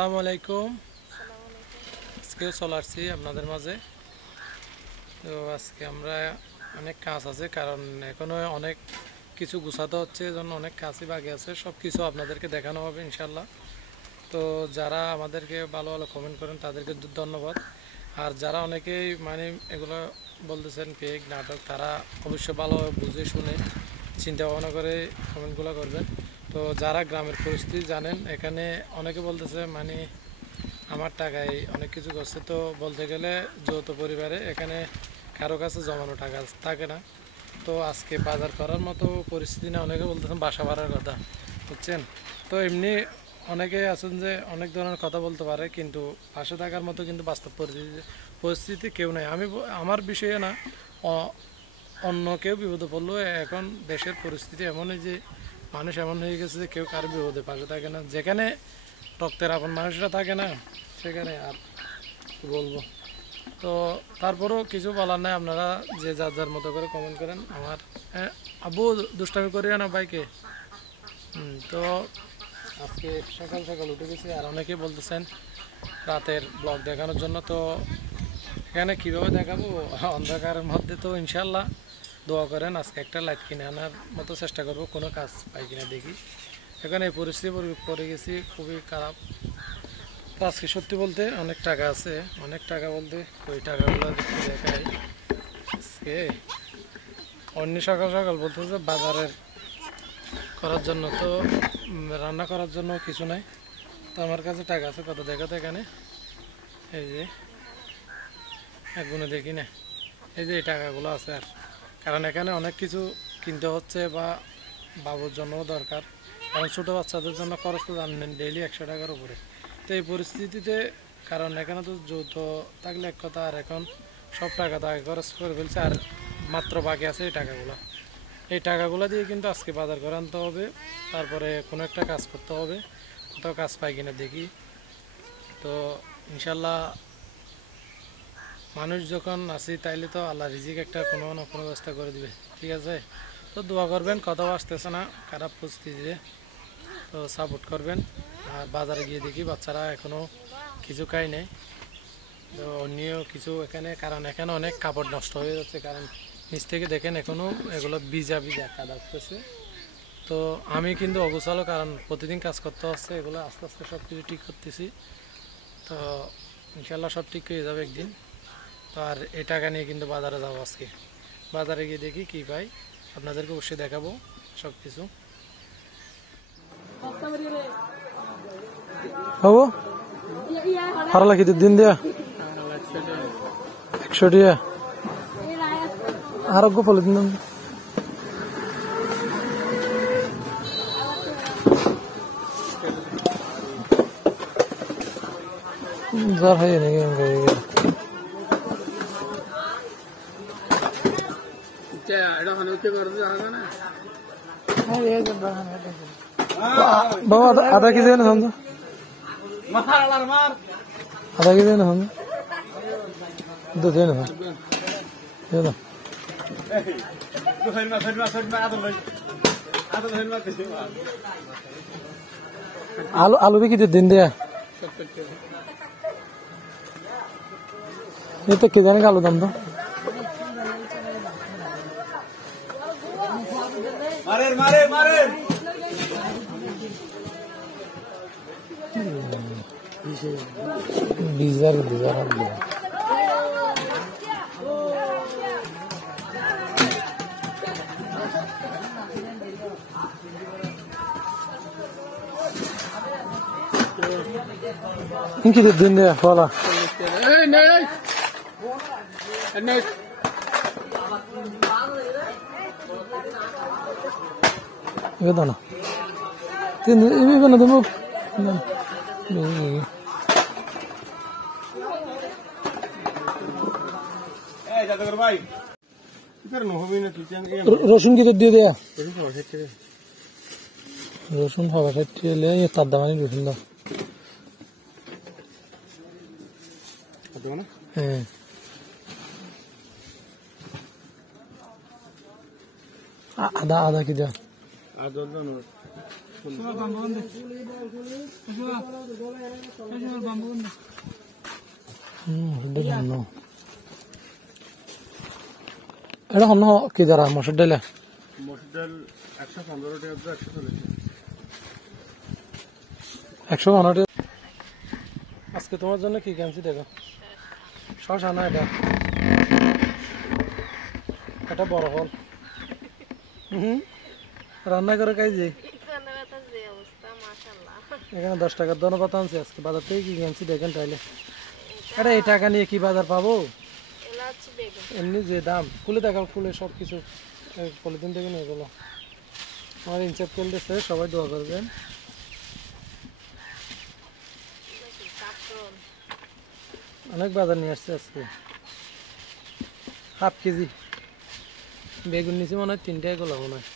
আসসালামু আলাইকুম। আজকেও চলে আসছি আপনাদের মাঝে। তো আজকে আমরা অনেক কাজ আছে, কারণ এখনো অনেক কিছু গুছাতে হচ্ছে, এজন্য অনেক কাজই বাকি আছে। সব কিছু আপনাদেরকে দেখানো হবে ইনশাল্লাহ। তো যারা আমাদেরকে ভালো ভালো কমেন্ট করেন তাদেরকে ধন্যবাদ। আর যারা অনেকেই মানে এগুলো বলতেছেন ফেক নাটক, তারা অবশ্যই ভালোভাবে বুঝে শুনে চিন্তা ভাবনা করে কমেন্টগুলো করবেন। তো যারা গ্রামের পরিস্থিতি জানেন, এখানে অনেকে বলতেছে মানে আমার টাকায় অনেক কিছু করছে। তো বলতে গেলে যৌথ পরিবারে এখানে কারো কাছে জমানো টাকা থাকে না। তো আজকে বাজার করার মতো পরিস্থিতি না, অনেকে বলতেছেন বাসা ভাড়ার কথা, বুঝছেন। তো এমনি অনেকে আছেন যে অনেক ধরনের কথা বলতে পারে, কিন্তু পাশে থাকার মতো কিন্তু বাস্তব পরিস্থিতি কেউ নেই। আমার বিষয়ে না, অন্য কেউ বিপদে পড়লেও এখন দেশের পরিস্থিতি এমনই যে মানুষ এমন হয়ে গেছে যে কেউ কার বিপদে পাশে থাকে না। যেখানে রক্তের আপন মানুষরা থাকে না, সেখানে আর কি বলবো। তো তারপরেও কিছু বলার নাই, আপনারা যে যার যার মতো করে কমেন্ট করেন। আমার আব্বু দুষ্টামি করিও না বাইকে। তো আজকে সকাল সকাল উঠে গেছি, আর অনেকেই বলতেছেন রাতের ব্লগ দেখানোর জন্য। তো এখানে কীভাবে দেখাবো অন্ধকারের মধ্যে? তো ইনশাল্লাহ দোয়া করেন, আজকে একটা লাইট কিনে আনার মতো চেষ্টা করব, কোনো কাজ পাই কিনা দেখি। এখানে এই পরিস্থিতি পড়ে গেছি, খুবই খারাপ। তো আজকে সত্যি বলতে অনেক টাকা আছে, অনেক টাকা বলতে ওই টাকাগুলো দেখাই। আজকে অন্য সকাল সকাল বলতেছে বাজারের করার জন্য, তো রান্না করার জন্য কিছু নাই। তো আমার কাছে টাকা আছে কত দেখাতে, এখানে এই যে এক গুণে দেখি না, এই যে এই টাকাগুলো আছে। আর কারণ এখানে অনেক কিছু কিনতে হচ্ছে, বা বাবুর জন্যও দরকার, কারণ ছোটো বাচ্চাদের জন্য খরচ তো জানবেন ডেইলি 100 টাকার উপরে। তো এই পরিস্থিতিতে, কারণ এখানে তো যৌথ থাকলে এক কথা, আর এখন সব টাকা তো আগে খরচ করে ফেলছে, আর মাত্র বাকি আছে এই টাকাগুলো দিয়ে কিন্তু আজকে বাজার করে আনতে হবে। তারপরে কোনো একটা কাজ করতে হবে, কোথাও কাজ পাই কিনা দেখি। তো ইনশাল্লাহ মানুষ যখন আসি তাইলে তো আল্লাহ রিজিক একটা কোনো না কোনো ব্যবস্থা করে দিবে, ঠিক আছে। তো দোয়া করবেন, কথাও আসতেছে না খারাপ পরিস্থিতিতে, তো সাপোর্ট করবেন। আর বাজারে গিয়ে দেখি বাচ্চারা এখনও কিছু খাই নেই, তো অন্য কিছু এখানে, কারণ এখানে অনেক কাপড় নষ্ট হয়ে যাচ্ছে, কারণ নিচ থেকে দেখেন এখনও এগুলো ভিজা ভিজা কাদা উঠতেছে। তো আমি কিন্তু অগোছালো, কারণ প্রতিদিন কাজ করতে হচ্ছে, এগুলো আস্তে আস্তে সব কিছু ঠিক করতেছি। তো ইনশাল্লাহ সব ঠিক হয়ে যাবে একদিন। তো আর এই টাকা নিয়ে কিন্তু বাজারে যাবো আজকে, বাজারে গিয়ে দেখি কী পাই, আপনাদেরকে অবশ্যই দেখাবো সব কিছু। বাবু ভালো লাগে দিন দিয়া 100 টাকা আরোগ্য ফলে দিন জ্বর হয়ে নাকি বাবা আধা কেজি না সমঝো, আধা কেজি না সমঝো, দুধ না আলু আলু দেখি দিন দেয়া ये तो किधर का आलू दम दो मारे मारे मारे बीजार इनकी दिन दे वाला itu na, ini mana dulu? রসুন কি দিয়ে দেয়া? রসুন খাওয়া খাইতে এলে তার দামানি রসুন দাও। হ্যাঁ আদা আদা কি দেয়া? এটা হন কি দাঁড়া মসুর ডালে মসুর ডাল 115 টাকা 115 টাকা। আজকে তোমার জন্য কি কিনছি দেখো, শশা না এটা, এটা বড় ফল। রান্না করে খাইছি। এখানে 10 টাকার ধন্যবাদ আনছি আজকে বাজার থেকে, কি কিনছি দেখেন তাইলে। এটা এই টাকা নিয়ে কি বাজার পাবো? এমনি যে দাম, খুলে দেখাও, খুলে সব কিছু পলিথিন থেকে নিয়ে গেলো। আমার ইনসাফ খেলতেছে, সবাই দোয়া করবেন। অনেক বাজার নিয়ে আসছে আজকে, হাফ কেজি বেগুন নিচে মনে হয় 3 টাকা গোলা মনে হয়,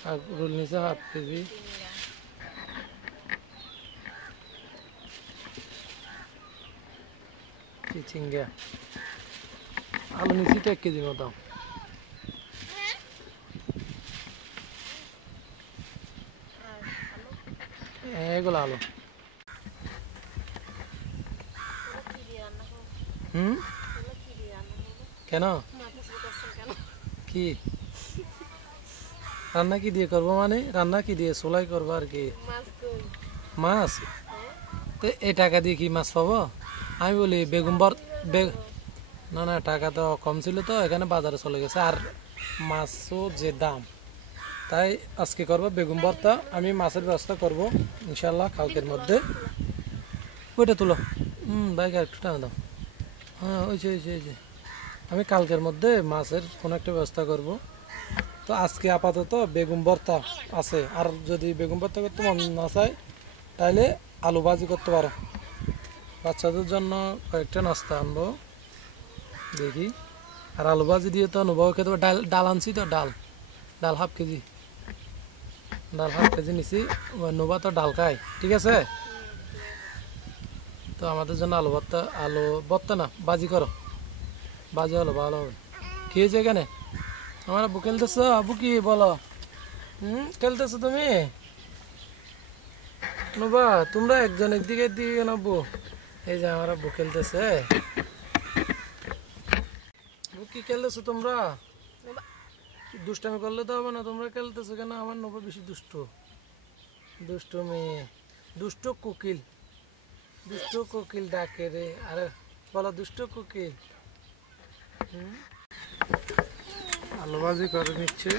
কাঁকরোল নিচে হাফ কেজি, চিচিঙ্গা, আলু নিচে 1 কেজি মতো, এগুলো আলু। কেন কি রান্না কি দিয়ে করবো? মানে রান্না কি দিয়ে, সোলাই করবো আর কি, মাছ। তো এই টাকা দিয়ে কি মাছ পাবো? আমি বলি বেগুন না না, টাকা তো কম ছিল, তো এখানে বাজারে চলে গেছে, আর মাছও যে দাম, তাই আজকে করবো বেগুন ভর্তা। আমি মাছের ব্যবস্থা করবো ইনশাল্লাহ কালকের মধ্যে। ওইটা তুলো, বাইক একটু টানা দাও। হ্যাঁ ওইছে ওইছে ওইছে, আমি কালকের মধ্যে মাছের কোনো একটা ব্যবস্থা করব। তো আজকে আপাতত বেগুন ভর্তা আছে, আর যদি বেগুন ভর্তা করতে মন না চায় তাহলে আলু ভাজি করতে পারো। বাচ্চাদের জন্য কয়েকটা নাস্তা আনবো দেখি, আর আলু ভাজি দিয়ে তো অনুভব খেতে পারো। ডাল ডাল আনছি তো, ডাল ডাল হাফ কেজি, ডাল হাফ কেজি নিছি, নোভা তো ডাল খাই, ঠিক আছে। তো আমাদের জন্য আলু ভর্তা, আলু ভর্তা না ভাজি করো, ভাজি হলো ভালো হবে। খেয়েছে এখানে আমার আব্বু খেলতেছ, আব্বু কি বলো, খেলতেছো তুমি? নোভা তোমরা একজন একদিকে দিকে আব্বু, এই যে আমার আব্বু খেলতেছে। কি খেলতেছো তোমরা? দুষ্টামি করলে তো হবে না, তোমরা খেলতেছো কেন? আমার নোভা বেশি দুষ্ট, দুষ্ট মেয়ে, দুষ্ট কোকিল, দুষ্ট কোকিল ডাকে রে। আরে বলো দুষ্ট কোকিল। আলু ভাজি করে নিচ্ছে,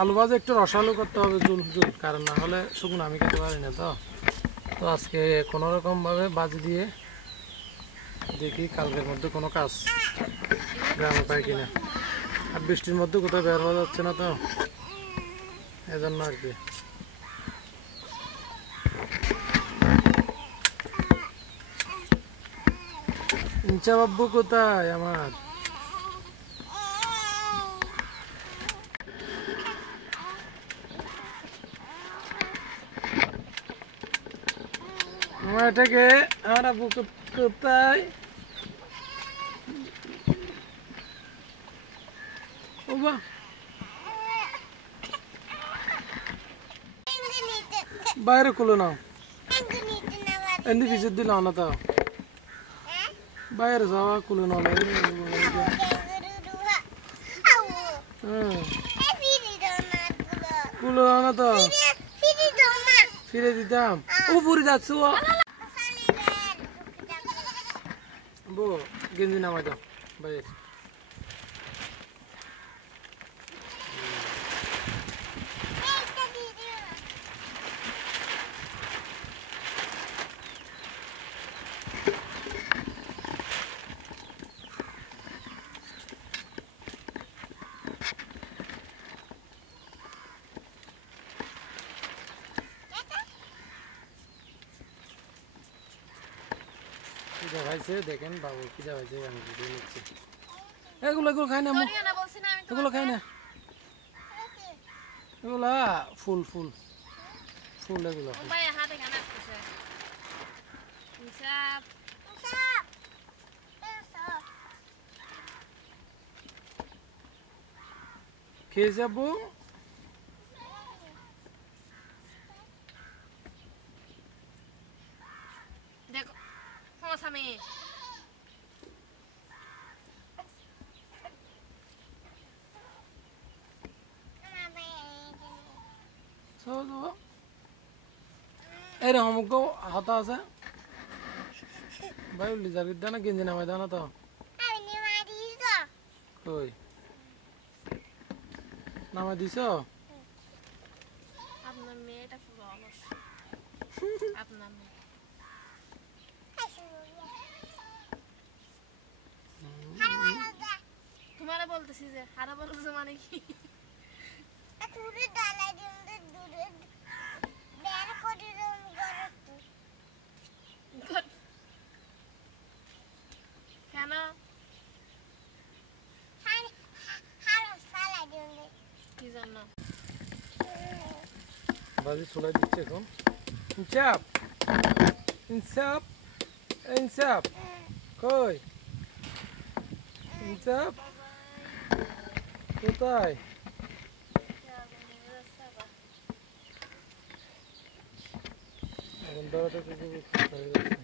আলু ভাজি একটু রসালো করতে হবে, জুল জুল, কারণ না হলে শুকনো আমি খেতে পারি না। তো তো আজকে কোনো রকম ভাবে ভাজি দিয়ে দেখি কালকের মধ্যে কোনো কাজ গ্রামে পাই কিনা। আর বৃষ্টির মধ্যে কোথাও বের হওয়া যাচ্ছে না, তো এজন্য আর কি। ইনচা বাব্বু কোথায় আমার? আমার এটাকে, আমার আব্বু কোথায়? ও বা বাইরে খুলে নাও, এমনি পিছিয়ে দিলাম না, তো বাইরে যাওয়া খুলে নাও। খুলে নাও না তো, ফিরে দিতাম। ও পুরি যাচ্ছ, বো গেঞ্জি নামাই দাও বাইরে। পিজা খাইছে দেখেন বাবু, পিজা খাইছে, আমি ভিডিও নিচ্ছি। এগুলো এগুলো খাই না, এগুলো খাই না, এগুলা ফুল ফুল ফুল, এগুলো খেয়ে যাবো। দেখো হ্যাঁ স্বামী এরকম হতা আছে ভাই লিজার বিদ্যা না গেঞ্জি নামাই দাও না তো কই নামাই দিছ আপনার মেয়েটা পুরো অলস আপনার মেয়ে তোমারে বলতেছি যে হারা বলতেছে মানে কি কেন কি জন্য বাজি চলাই দিচ্ছে এখন ইনসাপ ইনসাপ ইনসাপ কই ইনসাপ কোথায় এখন দাঁড়াতে